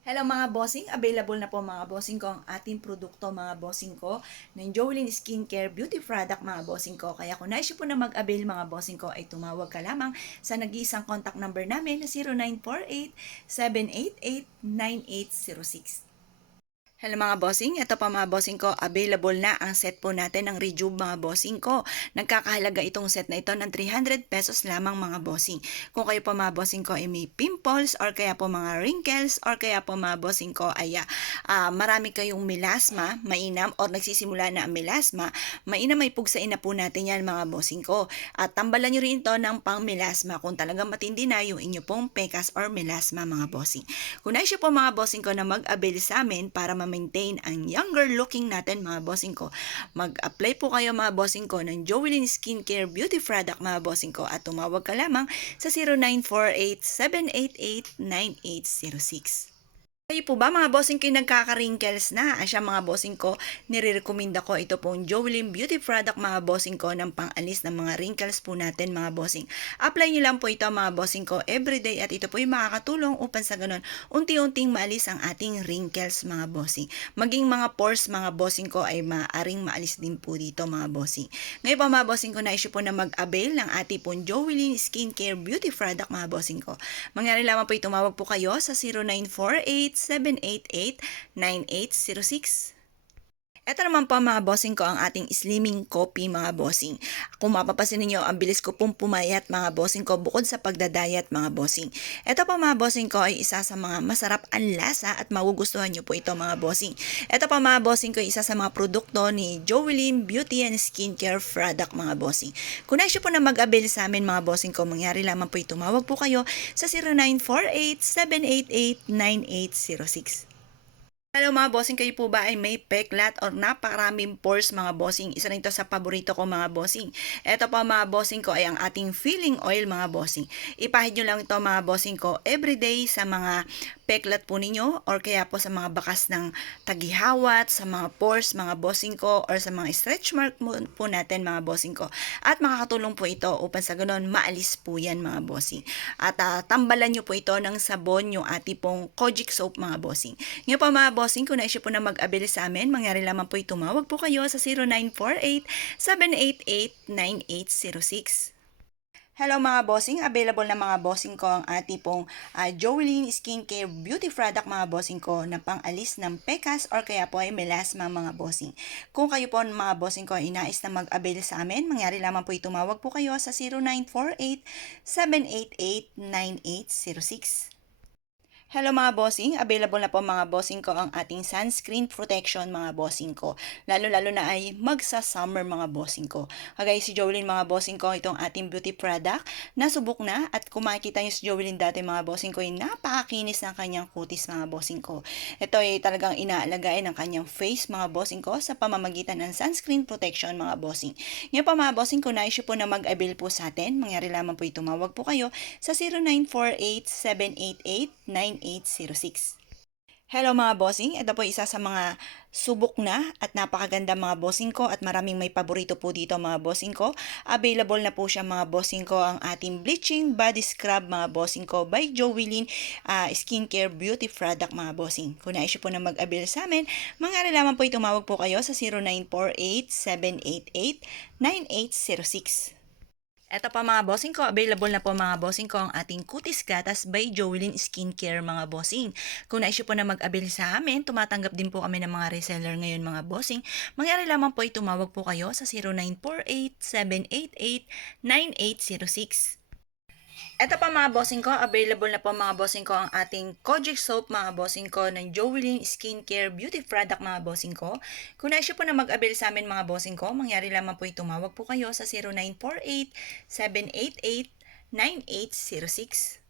Hello mga bossing, available na po mga bossing ko ang ating produkto mga bossing ko ng Jolene Skincare Beauty Product mga bossing ko. Kaya kung nais po na mag-avail mga bossing ko ay tumawag ka lamang sa nag-iisang contact number namin na 0948-788-9806. Hello mga bossing, ito pa mga bossing ko, available na ang set po natin ng Rejuve mga bossing ko. Nagkakahalaga itong set na ito ng 300 pesos lamang mga bossing. Kung kayo po mga bossing ko ay may pimples or kaya po mga wrinkles or kaya po mga bossing ko ay marami kayong melasma, mainam or nagsisimula na ang melasma, mainam may pugsain na po natin yan mga bossing ko. At tambalan nyo rin ito ng pang melasma kung talagang matindi na yung inyo pong pekas or melasma mga bossing. Kung nais po mga bossing ko na mag-avail sa amin para ma-maintain ang younger looking natin mga bossing ko, mag-apply po kayo mga bossing ko ng Jolene Skincare Beauty Product mga bossing ko at tumawag ka lamang sa 0948-788-9806. Kayo po ba mga bossing ko yung nagkaka-wrinkles na? Siya mga bossing ko, nire-recommenda ko ito pong Jolene Beauty Product mga bossing ko ng pang-alis ng mga wrinkles po natin mga bossing. Apply nyo lang po ito mga bossing ko everyday at ito po yung makakatulong upang sa ganun unti-unting maalis ang ating wrinkles mga bossing. Maging mga pores mga bossing ko ay maaaring maalis din po dito mga bossing. Ngayon po mga bossing ko, na-issue po na mag-avail ng ating pong Jolene Skincare Beauty Product mga bossing ko. Mangyari lamang po tumawag po kayo sa 0948-788-9806. Ito naman po mga bossing ko ang ating slimming coffee mga bossing. Kung mapapasin niyo ang bilis ko pong pumayat mga bossing ko bukod sa pagdadayat mga bossing. Ito po mga bossing ko ay isa sa mga masarap ang lasa at magugustuhan niyo po ito mga bossing. Ito po mga bossing ko ay isa sa mga produkto ni Jolene Beauty and Skincare Product mga bossing. Kung nais po na mag-avail sa amin mga bossing ko, mangyari lamang po tumawag po kayo sa 0948-788-9806. Hello mga bossing, kayo po ba ay may peklat or napakaraming pores mga bossing? Isa rin ito sa paborito ko mga bossing. Ito po mga bossing ko ay ang ating filling oil mga bossing. Ipahid nyo lang ito mga bossing ko everyday sa mga peklat po ninyo or kaya po sa mga bakas ng tagihawat, sa mga pores mga bossing ko or sa mga stretch mark po natin mga bossing ko. At makakatulong po ito upang sa ganon maalis po yan mga bossing. At tambalan nyo po ito ng sabon yung ating pong Kojic soap mga bossing. Ngayon po mga bossing, kung naisip po na mag-avail sa amin, mangyari lamang po tumawag po kayo sa 0948-788-9806. Hello mga bossing, available na mga bossing ko ang ating pong Jolene Skincare Beauty Product mga bossing ko na pang-alis ng pekas or kaya po ay melasma mga bossing. Kung kayo po mga bossing ko ay nais na mag-avail sa amin, mangyari lamang po tumawag po kayo sa 0948-788-9806. Hello mga bossing, available na po mga bossing ko ang ating sunscreen protection mga bossing ko. Lalo-lalo na ay magsa-summer mga bossing ko. Kagaya si Jolene mga bossing ko, itong ating beauty product, nasubok na at kung makikita nyo si Jolene dati mga bossing ko, ay napakakinis ng kanyang kutis mga bossing ko. Ito ay talagang inaalagain ng kanyang face mga bossing ko sa pamamagitan ng sunscreen protection mga bossing. Ngayon pa mga bossing ko, na-issue po na mag-avail po sa atin. Mangyari lamang po tumawag po kayo sa 0948-788-9806. Hello mga bossing, ito po isa sa mga subok na at napakaganda mga bossing ko at maraming may paborito po dito mga bossing ko. Available na po siya mga bossing ko ang ating bleaching body scrub mga bossing ko by Jolene Skincare Beauty Product mga bossing. Kung nais po na mag-avail sa amin, mangyari lamang po tumawag po kayo sa 0948-788-9806. Eto pa mga bossing ko, available na po mga bossing ko ang ating Kutis Gatas by Jolene Skincare mga bossing. Kung naisyo po na mag-avail sa amin, tumatanggap din po kami ng mga reseller ngayon mga bossing. Mangyari lamang po tumawag po kayo sa 0948-788-9806. Eto pa mga bossing ko, available na po mga bossing ko ang ating Kojic Soap mga bossing ko ng Jolene Skincare Beauty Product mga bossing ko. Kung naisyo po na mag-avail sa amin mga bossing ko, mangyari lamang po tumawag po kayo sa 0948-788-9806.